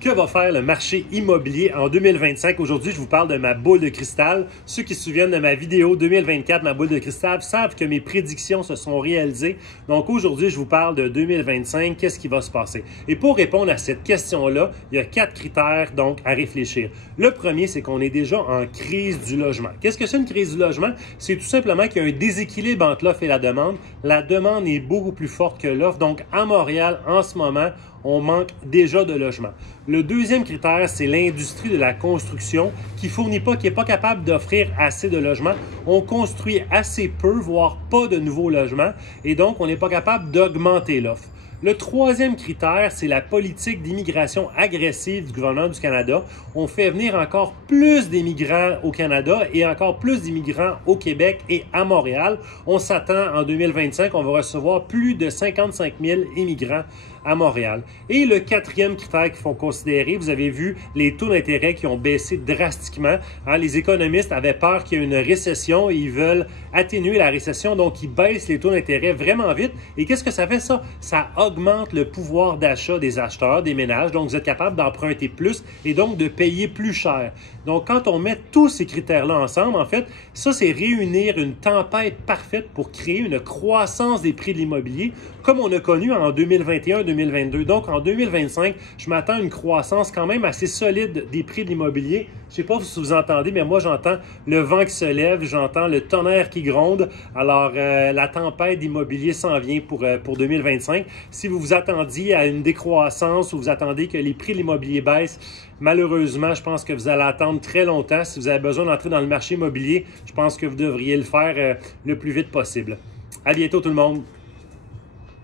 Que va faire le marché immobilier en 2025? Aujourd'hui, je vous parle de ma boule de cristal. Ceux qui se souviennent de ma vidéo 2024, ma boule de cristal, savent que mes prédictions se sont réalisées. Donc aujourd'hui, je vous parle de 2025. Qu'est-ce qui va se passer? Et pour répondre à cette question-là, il y a 4 critères donc à réfléchir. Le premier, c'est qu'on est déjà en crise du logement. Qu'est-ce que c'est une crise du logement? C'est tout simplement qu'il y a un déséquilibre entre l'offre et la demande. La demande est beaucoup plus forte que l'offre. Donc à Montréal, en ce moment, on manque déjà de logements. Le deuxième critère, c'est l'industrie de la construction qui n'est pas capable d'offrir assez de logements. On construit assez peu, voire pas de nouveaux logements, et donc on n'est pas capable d'augmenter l'offre. Le troisième critère, c'est la politique d'immigration agressive du gouvernement du Canada. On fait venir encore plus d'immigrants au Canada et encore plus d'immigrants au Québec et à Montréal. On s'attend en 2025, on va recevoir plus de 55 000 immigrants à Montréal. Et le quatrième critère qu'il faut considérer, vous avez vu les taux d'intérêt qui ont baissé drastiquement. Les économistes avaient peur qu'il y ait une récession et ils veulent atténuer la récession, donc ils baissent les taux d'intérêt vraiment vite. Et qu'est-ce que ça fait ça? Ça augmente le pouvoir d'achat des acheteurs, des ménages, donc vous êtes capable d'emprunter plus et donc de payer plus cher. Donc quand on met tous ces critères-là ensemble, en fait, ça c'est réunir une tempête parfaite pour créer une croissance des prix de l'immobilier comme on a connu en 2021-2022. Donc en 2025, je m'attends à une croissance quand même assez solide des prix de l'immobilier. Je ne sais pas si vous entendez, mais moi j'entends le vent qui se lève, j'entends le tonnerre qui gronde. Alors la tempête d'immobilier s'en vient pour 2025. Si vous vous attendiez à une décroissance ou vous attendez que les prix de l'immobilier baissent, malheureusement, je pense que vous allez attendre très longtemps. Si vous avez besoin d'entrer dans le marché immobilier, je pense que vous devriez le faire le plus vite possible. À bientôt tout le monde!